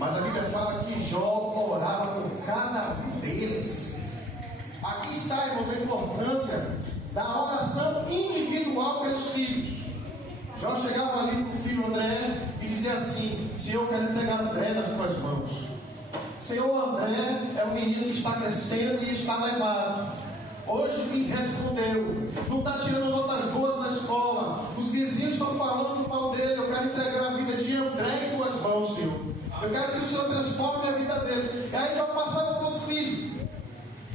Mas a Bíblia fala que Jó orava por cada um deles. Aqui está, irmãos, a importância da oração individual pelos filhos. Jó chegava ali para o filho André e dizia assim: Senhor, eu quero entregar André nas tuas mãos. Senhor, André é um menino que está crescendo e está levado. Hoje me respondeu, não está tirando notas boas na escola, os vizinhos estão falando mal dele. Eu quero entregar a vida de André em tuas mãos, Senhor. Eu quero que o Senhor transforme a vida dele. E aí já passava para outro filho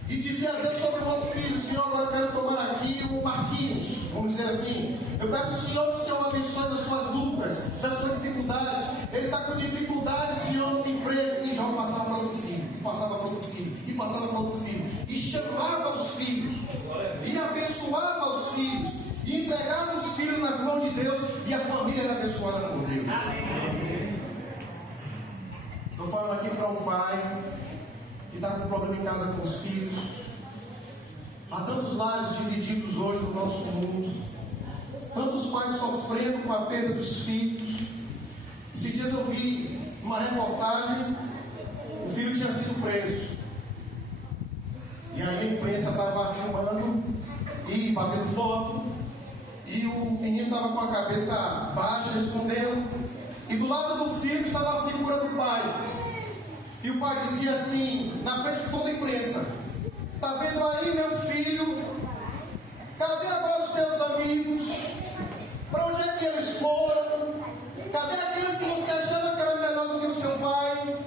e dizia a Deus sobre o outro filho: Senhor, agora eu quero tomar aqui o Marquinhos, vamos dizer assim. Eu peço ao Senhor que o Senhor abençoe das suas lutas, das suas dificuldades. Ele está com dificuldade, Senhor, no emprego. E Jó passava para outro filho, e passava para outro filho, e passava para outro filho, e chamava os filhos, e abençoava os filhos, e entregava os filhos nas mãos de Deus, e a família era abençoada por Deus. Estou falando aqui para um pai que está com problema em casa com os filhos. Há tantos lares divididos hoje no nosso mundo, tantos pais sofrendo com a perda dos filhos. Esses dias eu vi uma reportagem, o filho tinha sido preso, e aí a imprensa estava filmando e batendo foto, e o menino estava com a cabeça baixa, escondendo, e do lado do filho estava a figura do pai. E o pai dizia assim, na frente de toda a imprensa: está vendo aí, meu filho? Cadê agora os teus amigos? Para onde é que eles foram? Cadê aqueles que você achava que era melhor do que o seu pai?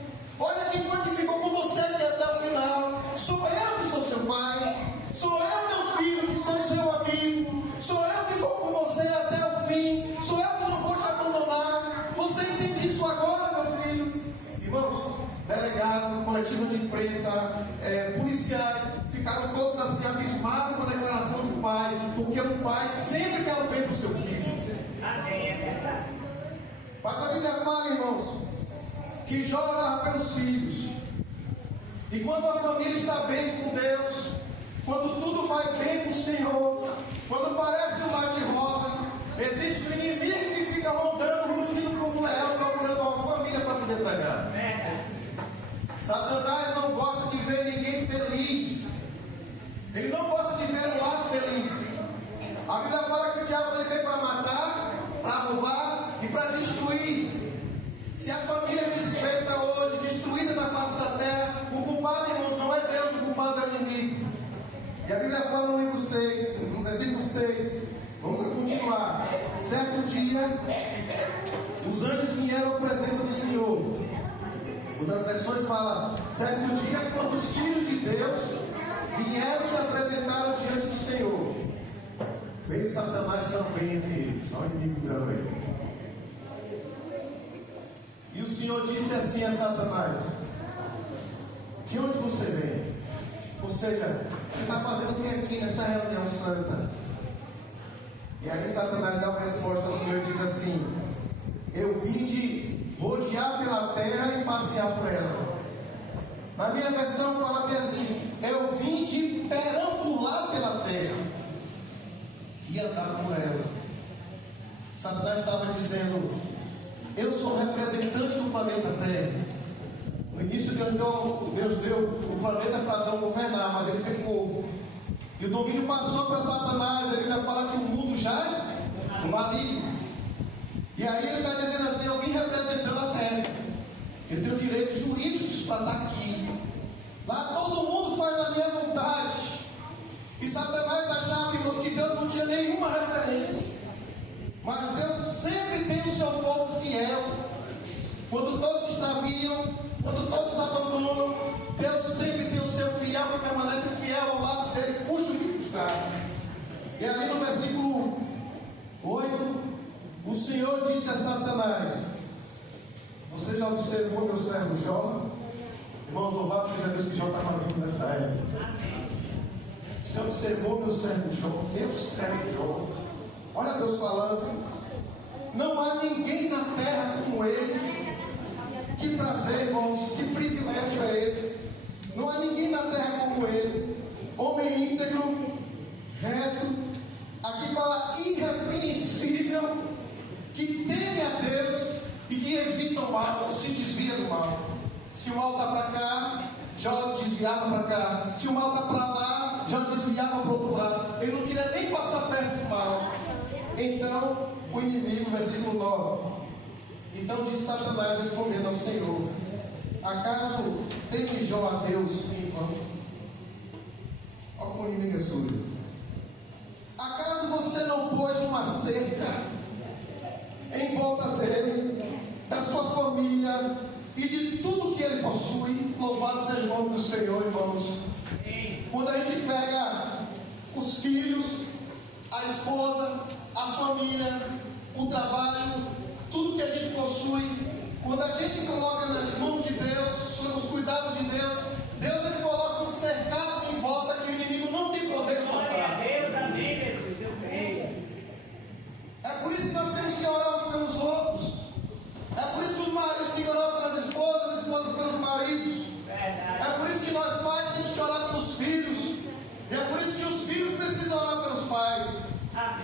Olha quem foi que ficou com você aqui até o final. Sou eu que sou seu pai. Sou eu, meu filho, que sou seu amigo. Sou eu que vou com você até o fim. Sou eu que não vou te abandonar. Você entende isso agora, meu filho? Irmãos, delegado, coletivo de imprensa, policiais, ficaram todos assim abismados com a declaração do pai, porque o pai sempre quer o bem do seu filho. Mas a Bíblia fala, irmãos, que Jó orava pelos filhos. E quando a família está bem com Deus, quando tudo vai bem com o Senhor, quando parece um mar de rosas, existe um inimigo que fica rondando, rugindo como um leão, procurando uma família para poder tragar. Satanás não gosta de ver ninguém feliz. Ele não gosta de ver um lar feliz. A Bíblia fala que o diabo ele veio para matar, para roubar e para destruir. Se a família é desfeita hoje, destruída na face da terra, o culpado, irmãos, não é Deus, o culpado é o inimigo. E a Bíblia fala no livro 6, no versículo 6, vamos continuar. Certo dia, os anjos vieram ao presença do Senhor. Outras versões falam: certo dia, quando os filhos de Deus vieram se apresentar diante do Senhor, veio Satanás também entre eles. Olha o inimigo grande. E o Senhor disse assim a Satanás: de onde você vem? Ou seja, você está fazendo o que aqui nessa reunião santa? E aí Satanás dá uma resposta ao Senhor e diz assim: eu vim de rodear pela terra e passear por ela. Na minha versão fala bem assim: eu vim de perambular pela terra e andar por ela. Satanás estava dizendo: eu sou representante do planeta Terra. No início Deus deu o planeta para Adão governar, mas ele pecou. E o domínio passou para Satanás. Ele ainda fala que o mundo jaz no maligno. E aí ele está dizendo assim: eu vim representando a terra. Eu tenho direitos jurídicos para estar aqui. Lá todo mundo faz a minha vontade. E Satanás achava, irmãos, que Deus não tinha nenhuma referência. Mas Deus sempre tem o seu povo fiel. Quando todos extraviam, quando todos abandonam, Deus sempre tem o seu fiel que permanece fiel ao lado dele, custe o que custar. E ali no versículo 8, o Senhor disse a Satanás: você já observou meu servo Jó? Irmão, louvado seja Deus que Jó estava vivo nessa época. Você observou meu servo Jó? Meu servo Jó. Olha Deus falando: não há ninguém na terra como ele. Que prazer, irmãos, que privilégio é esse? Não há ninguém na terra como ele. Homem íntegro, reto, aqui fala irrepreensível, que teme a Deus e que evita o o mal, se desvia do mal. Se o mal está para cá, Jó desviava para cá. Se o mal está para lá, Jó desviava para o outro lado. Ele não queria nem passar perto do mal. Então, o inimigo, versículo 9. Então disse Satanás respondendo ao Senhor: acaso teme Jó a Deus em vão? Olha como o inimigo é surdo. Acaso você não pôs uma cerca em volta dele, da sua família e de tudo que ele possui? Louvado seja o nome do Senhor, irmãos. Quando a gente pega os filhos, a esposa, a família, o trabalho, tudo que a gente possui, quando a gente coloca nas mãos de Deus, sob os cuidados de Deus, Deus ele coloca um cercado em volta que o inimigo não tem poder de passar. É por isso que nós temos que orar uns pelos outros. É por isso que os maridos têm que orar pelas esposas, as esposas pelos maridos. É por isso que nós pais temos que orar pelos filhos. E é por isso que os filhos precisam orar pelos pais.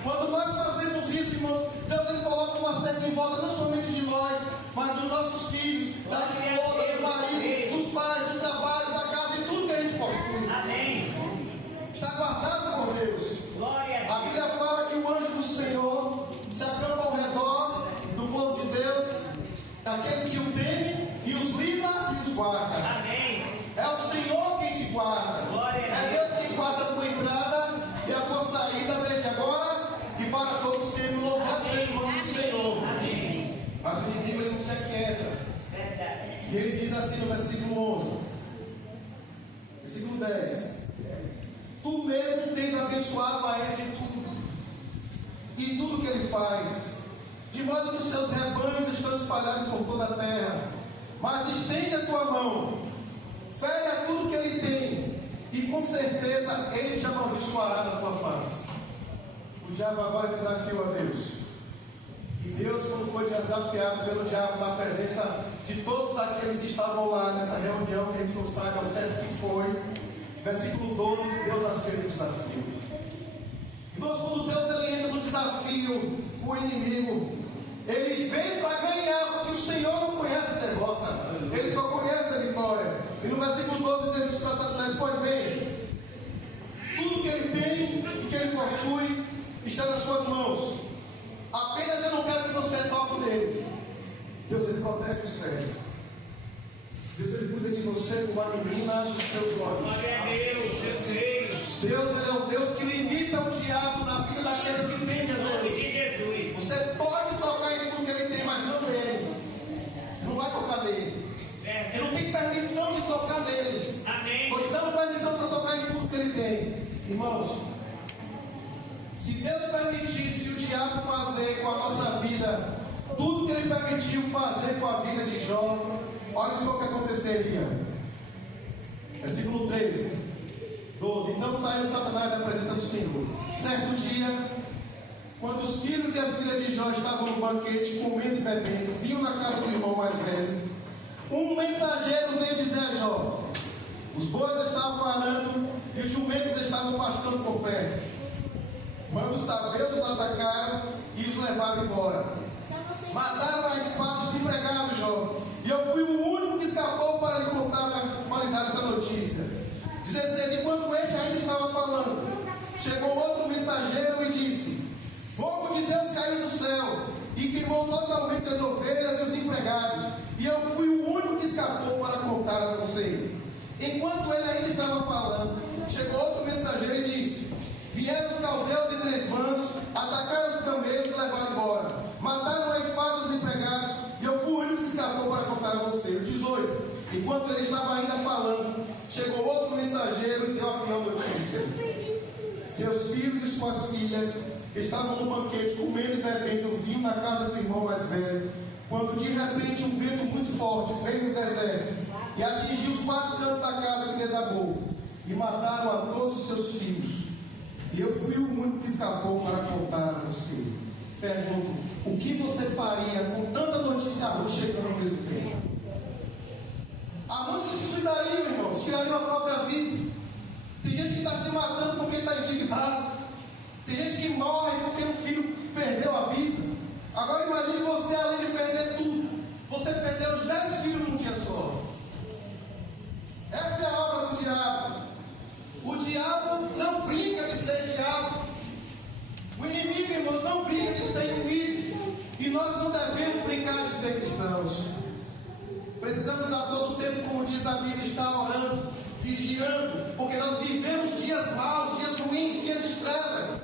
Quando nós fazemos isso, irmãos, Deus ele coloca uma cerca em volta não somente de nós, mas dos nossos filhos, da esposa, do marido, dos pais, do trabalho, da casa e tudo que a gente possui. Está guardado por Deus. A Bíblia fala que o anjo do Senhor se acampa ao redor do povo de Deus, daqueles que o temem, e os livra e os guarda. É o Senhor quem te guarda. É Deus quem guarda a tua entrada e a tua saída desde agora e para todos sempre. Louvado seja o nome do Senhor. Mas o inimigo ele não se aquieta. E ele diz assim no versículo 11, versículo 10: tu mesmo tens abençoado a ele de tudo, e tudo que ele faz, de modo que os seus rebanhos estão espalhados por toda a terra. Mas estende a tua mão, fere a tudo que ele tem, e com certeza ele te amaldiçoará na tua face. O diabo agora desafiou a Deus. E Deus, quando foi desafiado pelo diabo na presença de todos aqueles que estavam lá nessa reunião, que a gente não sabe ao certo que foi, versículo 12, Deus aceita o desafio. Irmãos, quando Deus ele entra no desafio com o inimigo, ele vem para ganhar, porque o Senhor não conhece a derrota, ele só conhece a vitória. E no versículo 12 Deus diz para Satanás: pois bem, tudo que ele tem e que ele possui está nas suas mãos. Apenas eu não quero que você toque nele. Deus ele protege o servo. Deus ele cuida de você como a menina dos seus olhos. Deus ele é um Deus que limita o diabo na vida daqueles que temem a Deus. Você pode tocar em tudo que ele tem, mas não nele. Não vai tocar nele. Você não tem permissão de tocar nele. Estou te dando permissão para tocar em tudo que ele tem. Irmãos, se Deus permitisse o diabo fazer com a nossa vida tudo que ele permitiu fazer com a vida de Jó, olha só o que aconteceria. Versículo 13, 12. Então saiu Satanás da presença do Senhor. Certo dia, quando os filhos e as filhas de Jó estavam no banquete, comendo e bebendo, vinham na casa do irmão mais velho, um mensageiro veio dizer a Jó: os bois estavam arando e os jumentos estavam pastando por perto. Quando os sabeus os atacaram e os levaram embora. Mataram a espada os empregados, Jó. E eu fui o único que escapou para lhe contar, para lhe dar essa notícia. 16. Enquanto este ainda estava falando, chegou outro mensageiro e disse: fogo de Deus caiu do céu e queimou totalmente as ovelhas e os empregados. E eu fui o único que escapou para contar a você. Enquanto ele ainda estava falando, chegou outro mensageiro e disse: vieram os caldeus em 3 bandos, atacaram os camelos e levaram embora. Mataram a espada os empregados, e eu fui o único que escapou para contar a você. 18. Enquanto ele estava ainda falando, chegou outro mensageiro e deu a pior notícia. Seus filhos e suas filhas estavam no banquete, comendo e bebendo vinho na casa do irmão mais velho, quando de repente um vento muito forte veio do deserto e atingiu os 4 cantos da casa que desabou, e mataram a todos os seus filhos. E eu fui o único que escapou para contar a você. Pergunto: o que você faria com tanta notícia ruim chegando ao mesmo tempo? Há muitos que se suicidariam, irmãos, tirariam a própria vida. Tem gente que está se matando porque está endividado. Tem gente que morre porque um filho perdeu a vida. Agora imagine você, além de perder tudo, Você perdeu os 10 filhos num dia só. Essa é a obra do diabo. O diabo não brinca de ser diabo. O inimigo, irmãos, não brinca de ser inimigo. E nós não devemos brincar de ser cristãos. Precisamos a todo tempo, como diz a Bíblia, estar orando, vigiando, porque nós vivemos dias maus, dias ruins, dias de trevas.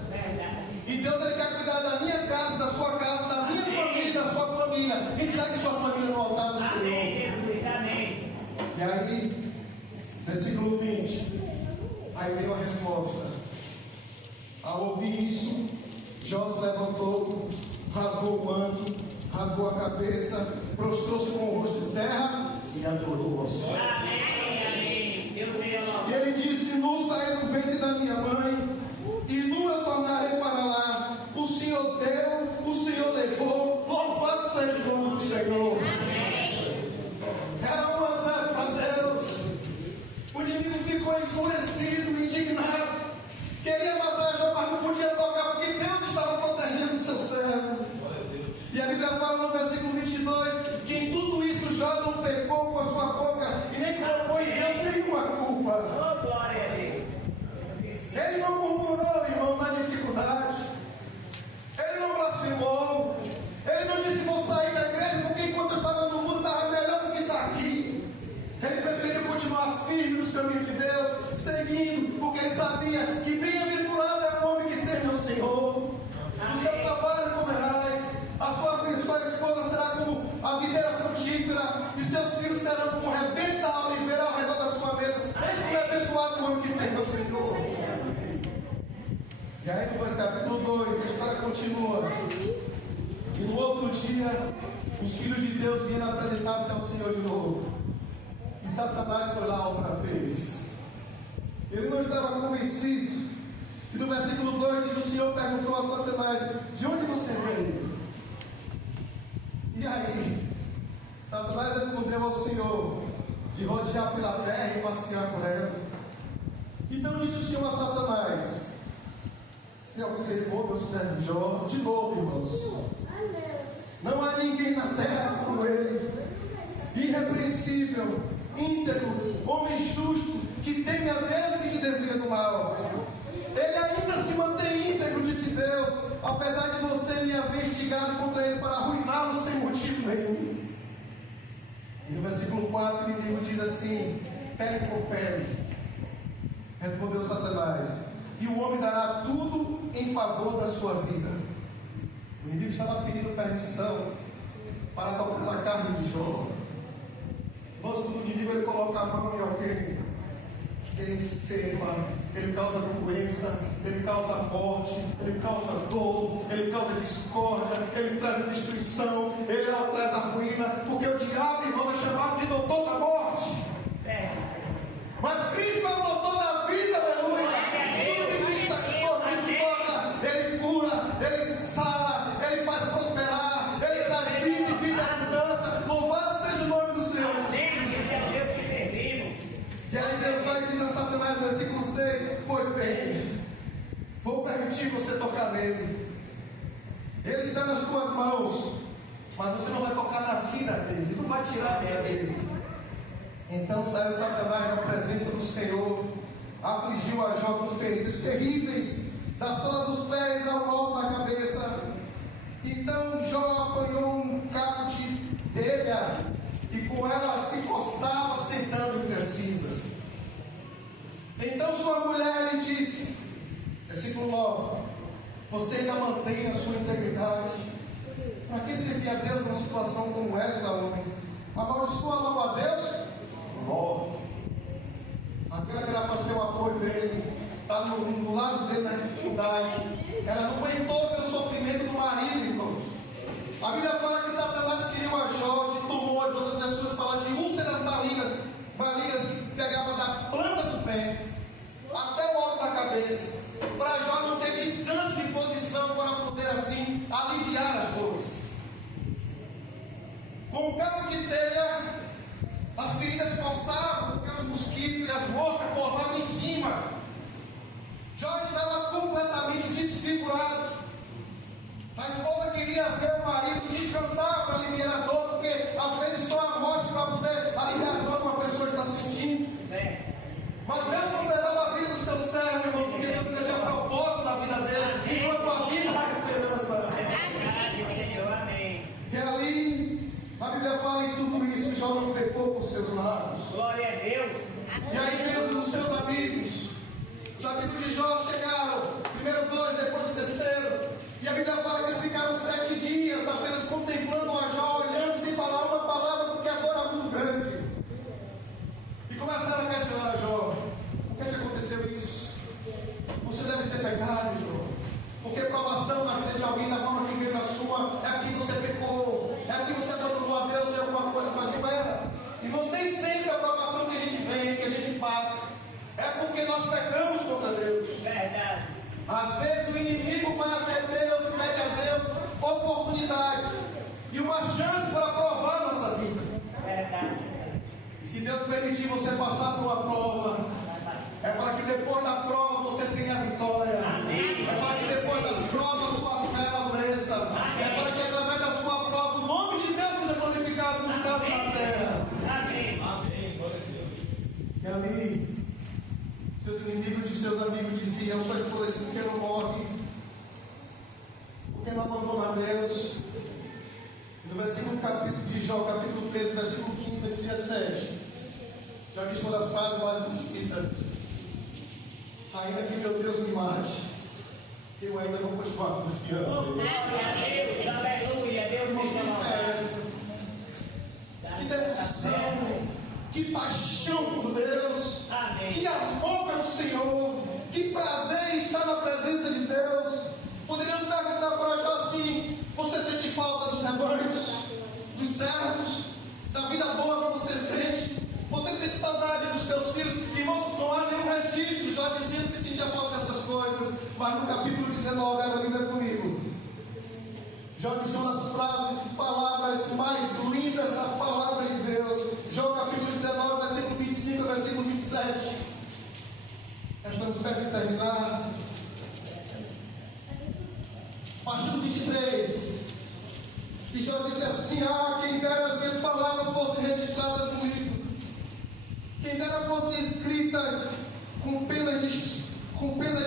E Deus, Ele quer cuidar da minha casa, da sua casa, da minha família e da sua família. Entregue sua família no altar do Senhor. Amém. E aí, versículo 20, aí veio a resposta. Ao ouvir isso, Jó se levantou, rasgou o manto, rasgou a cabeça, prostrou-se com o rosto em terra e adorou ao Senhor. E ele disse: nu saí do ventre da minha mãe, e nu eu tornarei para lá. O Senhor deu, o Senhor levou, louvado seja o nome do Senhor. Era 1-0 para Deus. O inimigo ficou enfurecido, indignado, queria matar Jó, mas não podia tocar, porque Deus estava protegendo o seu servo. E a Bíblia fala no versículo 22 que em tudo isso Jó não pecou com a sua boca e nem colocou em Deus nenhuma culpa. Ele não murmurou, irmão, na dificuldade. Ele não blasfemou. Ele não disse: vou sair da igreja porque enquanto eu estava no mundo estava melhor do que está aqui. Ele preferiu continuar firme nos caminhos de Deus, seguindo, porque ele sabia que bem-aventurado é o homem que teme ao Senhor. O seu trabalho comerás, a sua esposa será como a videira frutífera, e seus filhos serão como o rebente da oliveira ao redor da sua mesa. Esse que é abençoado o homem que teme ao Senhor. E aí no capítulo 2, a história continua. E no outro dia, os filhos de Deus vieram apresentar-se ao Senhor de novo. E Satanás foi lá outra vez. Ele não estava convencido. E no versículo 2 diz: o Senhor perguntou a Satanás: de onde você veio? E aí, Satanás respondeu ao Senhor: de rodear pela terra e passear por ela. Então disse o Senhor a Satanás: você observou meu servo Jó? De novo, irmãos, não há ninguém na terra como ele, irrepreensível, íntegro, homem justo, que teme a Deus e que se desvia do mal. Ele ainda se mantém íntegro, disse Deus, apesar de você me haver instigado contra ele para arruiná-lo sem motivo nenhum. E no versículo 4 o inimigo diz assim: pele por pele. Respondeu Satanás: e o homem dará tudo em favor da sua vida. O inimigo estava pedindo permissão para tocar na carne de Jó. Nós, quando o inimigo ele coloca a mão em alguém, ele enferma, ele causa doença, ele causa morte, ele causa dor, ele causa discórdia, ele traz a destruição, ele traz a ruína, porque o diabo, irmão, é chamado de doutor da morte. Mas Cristo é o doutor da vida, aleluia. Tudo que Cristo toca, ele cura, ele sara, ele faz prosperar, ele traz vida e vida em abundância. Louvado seja o nome do Senhor. E aí Deus vai e diz a Satanás no versículo 6: pois bem, vou permitir você tocar nele. Ele está nas tuas mãos, mas você não vai tocar na vida dele, não vai tirar a vida dele. Então saiu Satanás da presença do Senhor, afligiu a Jó com feridas terríveis, da sola dos pés ao alto da cabeça. Então Jó apanhou um caco de telha e com ela se coçava, sentando entre as cinzas. Então sua mulher lhe disse, versículo 9: você ainda mantém a sua integridade? Para que servir a Deus numa situação como essa, homem? Amaldiçoa logo a Deus? Morre. Aquela que era para ser o apoio dele, está no lado dele na dificuldade. Ela não aguentou ver o sofrimento do marido, irmão. A Bíblia fala que Satanás feriu a Jó de tumores, outras pessoas falam de úlceras malignas que pegavam da planta do pé até o alto da cabeça, para Jó não ter descanso de posição para poder assim aliviar as dores. Com o cabo de telha, as feridas coçavam, porque os mosquitos e as moscas pousavam em cima. Jó estava completamente desfigurado. A esposa queria ver o marido descansar para aliviar a dor, porque às vezes só a morte para poder aliviar a dor que uma pessoa está sentindo. Mas Deus conservava a vida do seu servo, irmão, porque Deus ainda tinha propósito na vida dele, enquanto a vida há esperança. E ali, a Bíblia fala em tudo isso, Jó não pecou com seus lábios. Glória a Deus. E aí veio os seus amigos. Os amigos de Jó chegaram, primeiro dois, depois o terceiro. E a Bíblia fala que eles ficaram 7 dias apenas contemplando a Jó, olhando sem falar uma palavra, porque a dor era muito grande. E começaram a questionar a Jó: por que te aconteceu isso? Você deve ter pecado, Jó. Porque provação na vida de alguém, da forma que veio na sua, é porque você pecou, é porque você abandonou a Deus em alguma coisa, mas não era. Irmãos, nem sempre a provação que a gente vem, que a gente passa, é porque nós pecamos contra Deus. Verdade. Às vezes o inimigo vai até Deus e pede a Deus oportunidade e uma chance para provar a nossa vida. Verdade. E se Deus permitir você passar por uma prova, é para que depois da prova você tenha vitória. É para que depois da prova a sua fé amadureça. É para que através da sua prova o nome de Deus seja glorificado nos céus e na terra. Amém. E ali, seus inimigos e seus amigos diziam: sua esposa diz, por que não morre? Por que não abandona Deus? No versículo capítulo de Jó, capítulo 13, versículo 15 a 17. Já disse uma das frases mais bonitas: ainda que meu Deus me mate, eu ainda vou continuar confiando. Aleluia. Deus Irmãos, me que fé é essa? Que devoção, que paixão por Deus, Amém. que amor pelo Senhor, que prazer em estar na presença de Deus. Poderíamos perguntar para Jó assim: você sente falta dos rebanhos, dos servos, da vida boa que você sente? Você sente saudade dos teus filhos? Irmão, não há nenhum registro já dizendo que sentia falta dessas coisas, mas no capítulo 19, a Bíblia comigo, Jó diz uma das frases, palavras mais lindas da palavra de Deus. Jó capítulo 19, versículo 25 a versículo 27. Nós estamos perto de terminar. A partir do 23. E Jó disse assim: quem dera as minhas palavras fossem registradas no livro, quem dera fossem escritas com pena de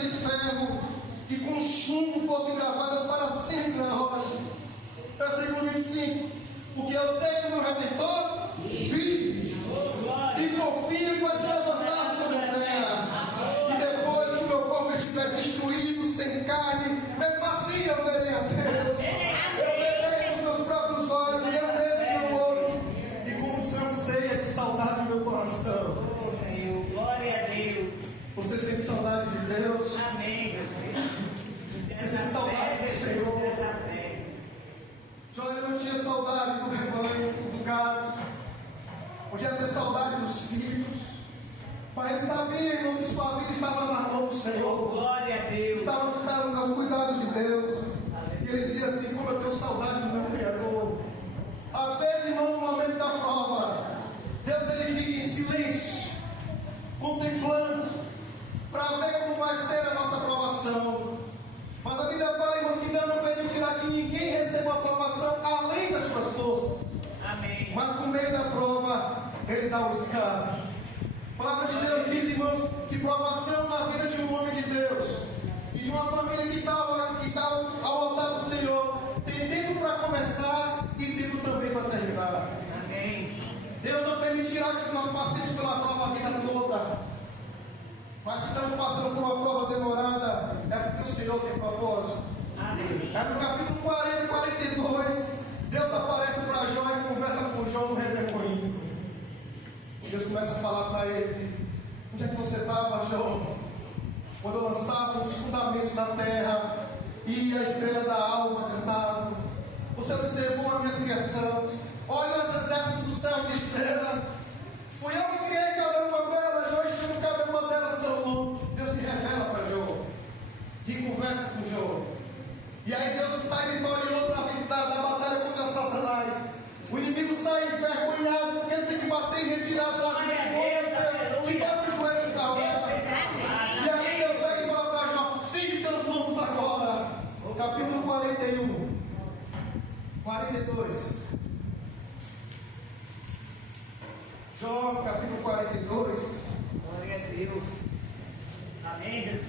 ferro e com chumbo fossem gravadas para sempre na rocha. Versículo 25. Porque eu sei que o meu Redentor vive, e por fim ele vai se levantar sobre a terra. E depois que meu corpo estiver destruído, sem carne, mesmo assim eu verei a Deus. Eu verei com os meus próprios olhos, eu mesmo meu olho, e como desanseia de saudade no meu coração. Glória a Deus. Você sente saudade de Deus? Amém. Você sente saudade do Senhor? Jó não tinha saudade do rebanho, do gado, podia ter saudade dos filhos, mas ele sabia, irmãos, que sua vida estava na mão do Senhor. Glória a Deus. Estava nos cuidados de Deus. E ele dizia assim: como eu tenho saudade do meu Criador. Às vezes, irmãos, no momento da prova, Deus ele fica em silêncio, contemplando, para ver como vai ser a nossa provação. Mas a Bíblia fala, irmãos, que Deus não permitirá que ninguém receba a provação além das suas forças. Amém. Mas no meio da prova, Ele dá o escape. A palavra de Deus diz, irmãos, que provação na vida de um homem de Deus e de uma família que está ao altar do Senhor tem tempo para começar e tempo também para terminar. Amém. Deus não permitirá que nós passemos pela prova a vida toda. Mas se estamos passando por uma prova demorada, é porque o Senhor tem propósito. Amém. É no capítulo 40 e 42, Deus aparece para Jó e conversa com Jó no redemoinho. Deus começa a falar para ele: onde é que você estava, Jó? Quando eu lançava os fundamentos da terra e a estrela da alva cantava. Você observou a minha criação. Olha os exércitos do céu de estrelas. Fui eu que criei cada uma delas. Jó chamo cada uma delas pelo nome. Deus me revela para Jó e conversa com Jó. E aí Deus sai vitorioso da batalha contra Satanás. O inimigo sai envergonhado porque ele tem que bater e retirar da vida de Deus, que bate os joelhos da terra. E aí Deus pega e fala para Jó: cinge teus lombos agora. Capítulo 41. Jó, capítulo 42. Glória a Deus. Amém, Jesus.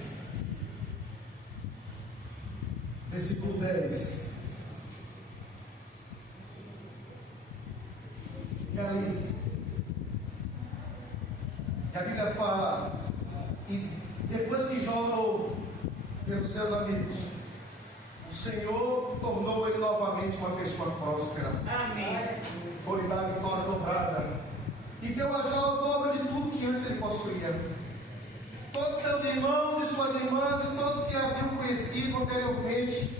Versículo 10. E ali, e a Bíblia fala, e depois que Jó orou pelos seus amigos, o Senhor tornou ele novamente uma pessoa próspera. Amém. Foi-lhe dar vitória dobrada, e deu a Jó o dobro de tudo que antes ele possuía. Todos seus irmãos e suas irmãs e todos que haviam conhecido anteriormente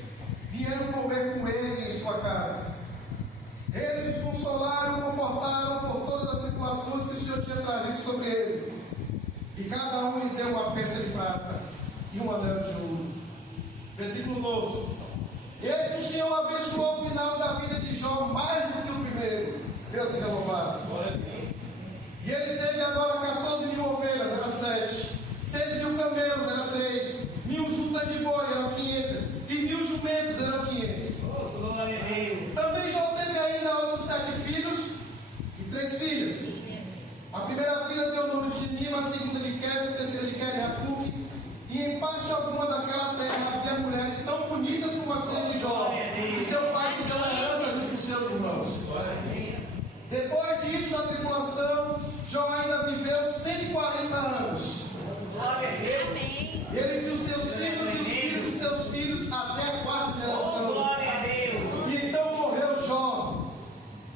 vieram comer com ele em sua casa. Eles os consolaram, confortaram por todas as tribulações que o Senhor tinha trazido sobre ele. E cada um lhe deu uma peça de prata e um anel de ouro. Versículo 12. Eis que o Senhor abençoou o final da vida de Jó mais do que o primeiro. Deus seja louvado. E ele teve agora 14.000 ovelhas, era 7. 6.000 camelos, era 3. 1.000 juntas de boi, eram 500. E 1.000 jumentos, eram 500. Oh, glória a Deus. Também Jó teve ainda outros 7 filhos e 3 filhas. A primeira filha deu o nome de Genima, a segunda de Quésia, a terceira de Queriapuque. E em parte alguma daquela terra havia mulheres tão bonitas como as filhas de Jó. E seu pai lhe deu herança junto com seus irmãos. Depois disso, da tribulação, Jó ainda viveu 140 anos. Glória a Deus. Amém. Ele viu seus filhos e os filhos de seus filhos até a 4ª Oh, geração. glória a Deus. E então morreu Jó,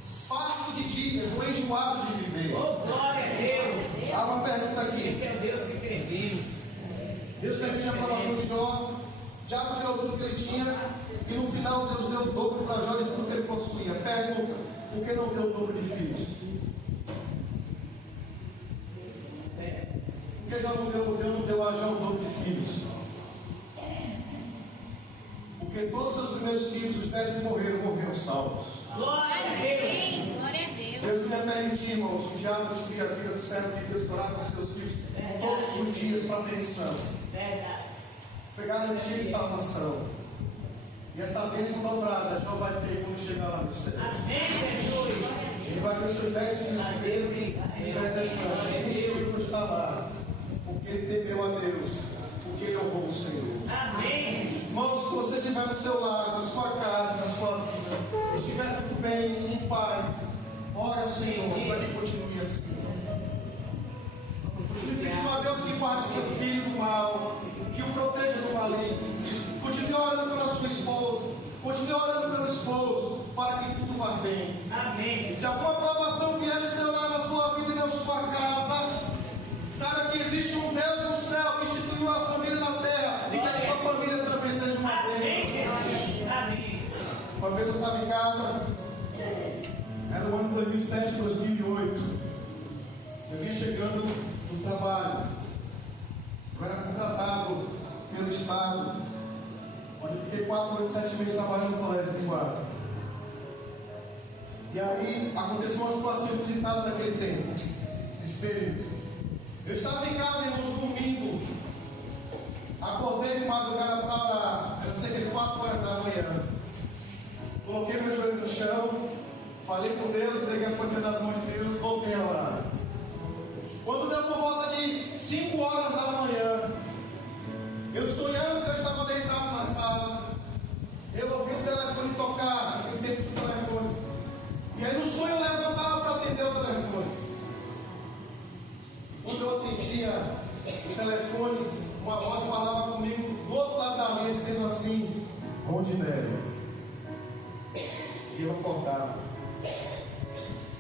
farto de dias, ou enjoado de viver. Oh, glória a Deus. Há uma pergunta aqui. Esse é o Deus que servimos. Deus permitiu a aprovação de Jó, já tirou tudo que ele tinha, e no final Deus deu o dobro para Jó de tudo que ele possuía. Pergunta, por que não deu o dobro de filhos? Por que Deus não deu a Jó o dobro de filhos? Porque todos os primeiros filhos, os 10 que morreram salvos. Glória a Deus. Amém. Glória a Deus. Deus ia permitir, irmãos, que o diabo destruía a vida do servo de Deus, orar com seus filhos todos os dias para perdição. Verdade. Foi garantia de salvação. E essa bênção dobrada, Jó vai ter quando chegar lá no céu. Amém, Jesus. Ele vai ter seus 10 filhos primeiros e os 10 restantes. Ele escolheu estar lá, porque ele temeu a Deus, porque ele honrou o Senhor. Amém. Irmãos, se você estiver no seu lar, na sua casa, na sua vida, estiver tudo bem, em paz, ore ao Senhor para que continue assim. Continue pedindo a Deus que guarde seu filho do mal, que o proteja do maligno. Continue orando pela sua esposa, continue orando pelo esposo, para que tudo vá bem. Amém. Se alguma provação vier no seu lar, na sua vida e na sua casa, saiba que existe um Deus no céu que instituiu a família na terra e que a sua família também seja uma Amém, bênção. Jesus. Amém. Uma vez eu estava em casa, era o ano 2007, 2008. Eu vinha chegando no trabalho. Eu era contratado pelo Estado, onde eu fiquei 4 anos, 7 meses trabalhando no colégio de guarda. E aí aconteceu uma situação inusitada naquele tempo, nesse período. Eu estava em casa, irmãos, domingo. Acordei de madrugada para orar. Era cerca de 4 horas da manhã. Coloquei meu joelho no chão, falei com Deus, peguei a fonte nas mãos de Deus, voltei a orar. Quando deu por volta de 5 horas da manhã, eu sonhando que eu estava deitado na sala, eu ouvi o telefone tocar, aquele tempo do telefone. E aí no sonho eu levantava para atender o telefone. Quando eu atendia o telefone, uma voz falava comigo do outro lado da linha, dizendo assim: Rondinelli. E eu acordava.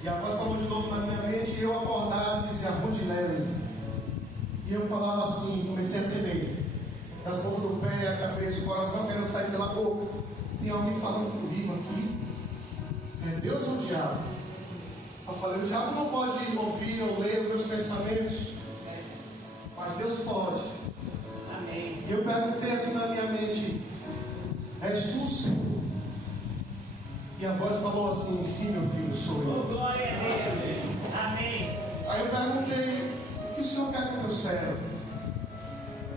E a voz falou de novo na minha mente, e eu acordava e dizia: Rondinelli. E eu falava assim, comecei a tremer. Das pontas do pé, a cabeça, o coração querendo sair pela boca. Tem alguém falando comigo aqui? É Deus ou o diabo? Eu falei: o diabo não pode ouvir ou ler os meus pensamentos, mas Deus pode. Amém. E eu perguntei assim na minha mente: és tu, Senhor? E a voz falou assim: sim, meu filho, sou Oh, eu. glória a Deus. Amém. Aí eu perguntei: o que o Senhor quer com o teu servo?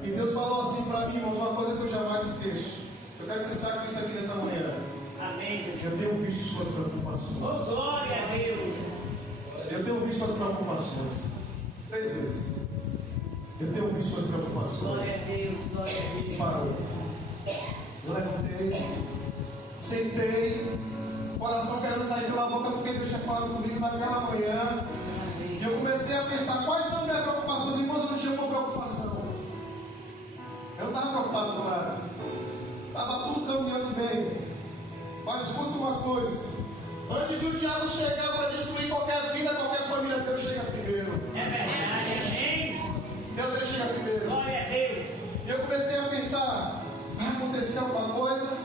E Deus falou assim para mim, irmãos, uma coisa que eu jamais esqueço. Eu quero que você saiba isso aqui nessa manhã. Amém, Jesus. Eu tenho visto suas preocupações. Oh, glória a Deus. Eu tenho visto suas preocupações. 3 vezes. Eu tenho visto suas preocupações. Glória a Deus, glória a Deus. Parou. Eu levantei, sentei, o coração querendo sair pela boca porque Deus tinha falado comigo naquela manhã. E eu comecei a pensar quais são minhas preocupações. Irmãos, eu não tinha uma preocupação. Eu não estava preocupado com nada. Estava tudo caminhando bem. Mas escuta uma coisa: antes de o diabo chegar para destruir qualquer vida, qualquer família, Deus chega primeiro. É verdade, amém? Deus ele chega primeiro. Glória a Deus. E eu comecei a pensar: vai acontecer alguma coisa?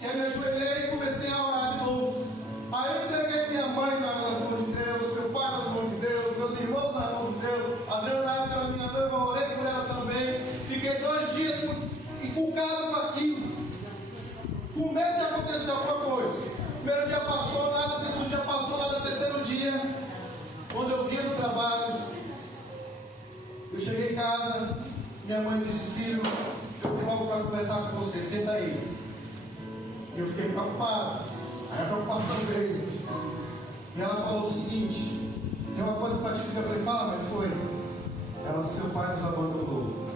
E aí me ajoelhei e comecei a orar de novo. Aí eu entreguei minha mãe nas mãos de Deus, meu pai nas mãos de Deus, meus irmãos nas mãos de Deus. A Adriana, na época, era minha noiva, eu orei por ela também. Fiquei 2 dias encucado com aquilo, com medo de acontecer alguma coisa. Primeiro dia passou nada, segundo dia passou nada, terceiro dia, quando eu vinha do trabalho, eu cheguei em casa, minha mãe disse: filho, eu tenho algo para conversar com você, senta aí. E eu fiquei preocupado. Aí a preocupação veio. E ela falou o seguinte: tem uma coisa para te dizer. Eu falei: fala, mas foi. Ela: seu pai nos abandonou,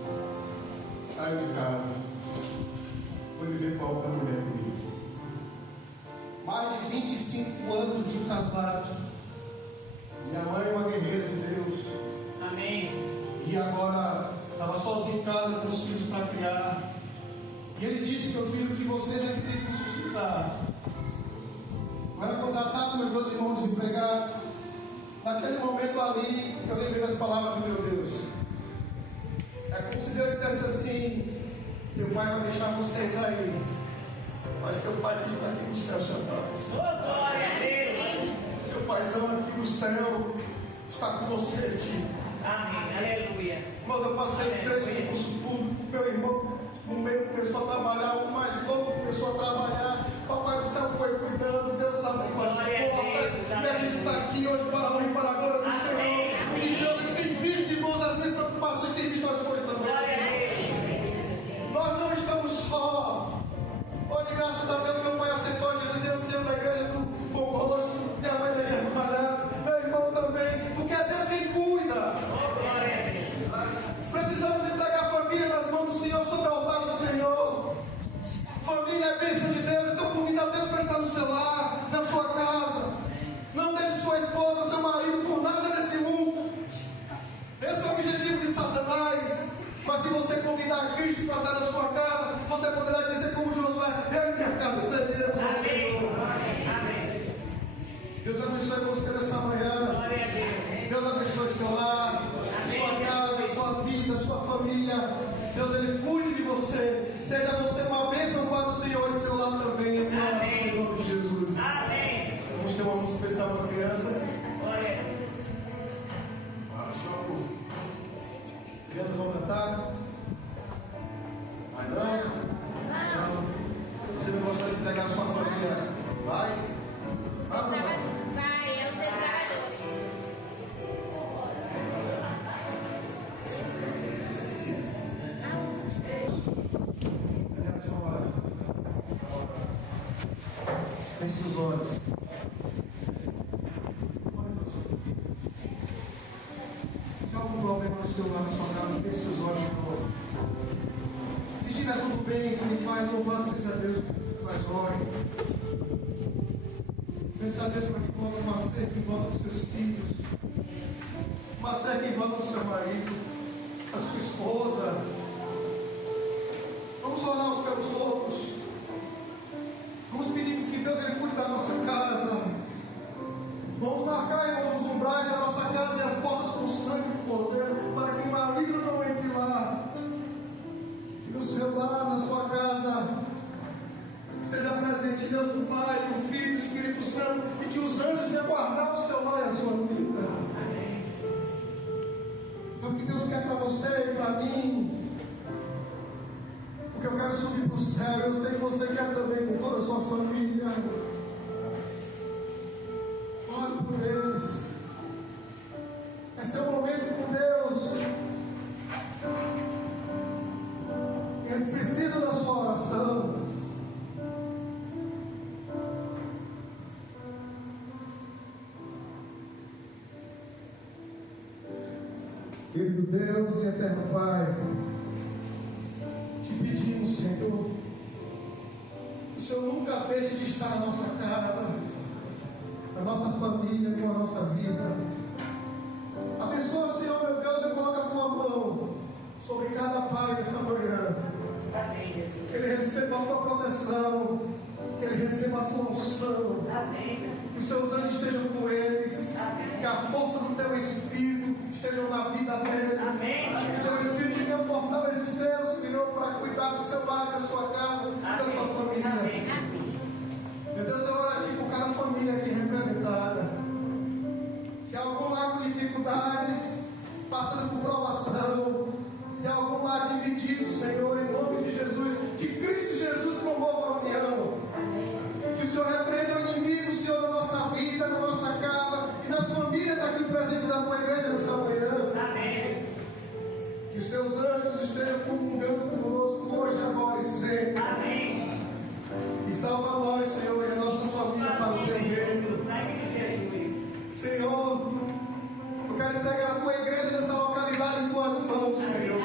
saiu de casa, foi viver com a outra mulher comigo. Mais de 25 anos de casado. Minha mãe é uma guerreira de Deus. Amém. E agora estava sozinho em casa com os filhos para criar. E ele disse: meu filho, que vocês é que tem que sustentar. Eu era contratado, meus 2 irmãos desempregados. Naquele momento ali, eu lembrei das palavras do meu Deus. É como se Deus dissesse assim: teu pai vai deixar vocês aí, mas teu pai está aqui no céu sentado. Oh, glória a Deus. Teu paizão aqui no céu está com você, filho. Amém, aleluia. Mas eu passei 3 concursos públicos. Meu irmão no meio começou a trabalhar, o mais novo começou a trabalhar. Papai do céu foi cuidando, Deus abriu as portas. E a gente está aqui hoje para a honra e para a glória do Senhor. E Deus tem visto, irmãos, as minhas preocupações, tem visto as suas também. Nós não estamos só. Hoje, graças a Deus, meu pai aceitou Jesus e eu sendo da igreja do Bom Rosto. Minha mãe da igreja do Malhado, meu irmão também. Porque é Deus quem cuida. Precisamos entregar a família nas mãos do Senhor, sobre o altar do Senhor. Família é bênção de Deus, então convida a Deus para estar no seu lar, na sua casa. Não deixe sua esposa, seu marido por nada nesse mundo. Esse é o objetivo de Satanás. Mas se você convidar a Cristo para estar na sua casa, você poderá dizer como Josué: eu e minha casa serviremos ao Senhor. Deus abençoe você nessa manhã. Deus abençoe seu lar, sua casa, sua vida, sua família. Deus, ele cuide de você. Seja você uma bênção para o Senhor e seu lar também. Em nome de Jesus. Amém. Vamos ter uma música especial para as crianças. Glória. Crianças vão cantar? Vai não? Você não gostaria de entregar a sua família? Vai? Vai, Vai, é os trabalhadores. Feche os olhos. Se há algum problema no seu lar, na sua casa, feche seus olhos, por favor. Se estiver tudo bem, como faz, louvado seja Deus, faz ore. Peça a Deus para que coloque uma cerca em volta dos seus filhos, uma cerca em volta do seu marido, da sua esposa. Vamos orar uns pelos outros. Vamos pedir que Deus ele cuide da nossa casa. Vamos marcar, irmãos, os umbrais da nossa casa e as portas com sangue do Cordeiro, para que o maligno não entre lá. Que no seu lar, na sua casa, esteja presente Deus, o Pai, o Filho e o Espírito Santo, e que os anjos venham guardar o seu lar e a sua vida. É o que Deus quer para você e para mim. Porque eu quero subir para o céu, eu sei que você quer também com toda a sua família. Ore por eles. Esse é o momento com Deus. Eles precisam da sua oração. Querido Deus e eterno Pai, te pedimos, Senhor, que o Senhor nunca deixe de estar na nossa casa, na nossa família, na nossa vida. Abençoa, Senhor, meu Deus, e coloca a tua mão sobre cada pai nessa manhã. Que ele receba a tua proteção, que ele receba a tua unção. Que os seus anjos estejam com eles. Que a força do teu Espírito esteja na vida deles. Que o teu Espírito venha fortalecer o Senhor para cuidar do seu lar, da sua casa e da sua família. Meu Deus, eu oro a ti por cada família aqui representada. Se há algum lar com dificuldades, passando por provação, se há algum lar dividido, Senhor, em nome de Jesus, que Cristo Jesus promova a união. Que o Senhor repreenda o inimigo, Senhor, na nossa vida, na nossa casa e nas famílias aqui presentes na tua igreja nessa manhã. Amém. Que os teus anjos estejam comungando conosco hoje, agora e sempre. Amém. E salva nós, Senhor, e a nossa família para o teu reino. Senhor, eu quero entregar a tua igreja nessa localidade em tuas mãos, Senhor.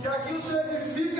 Que aqui o Senhor edifique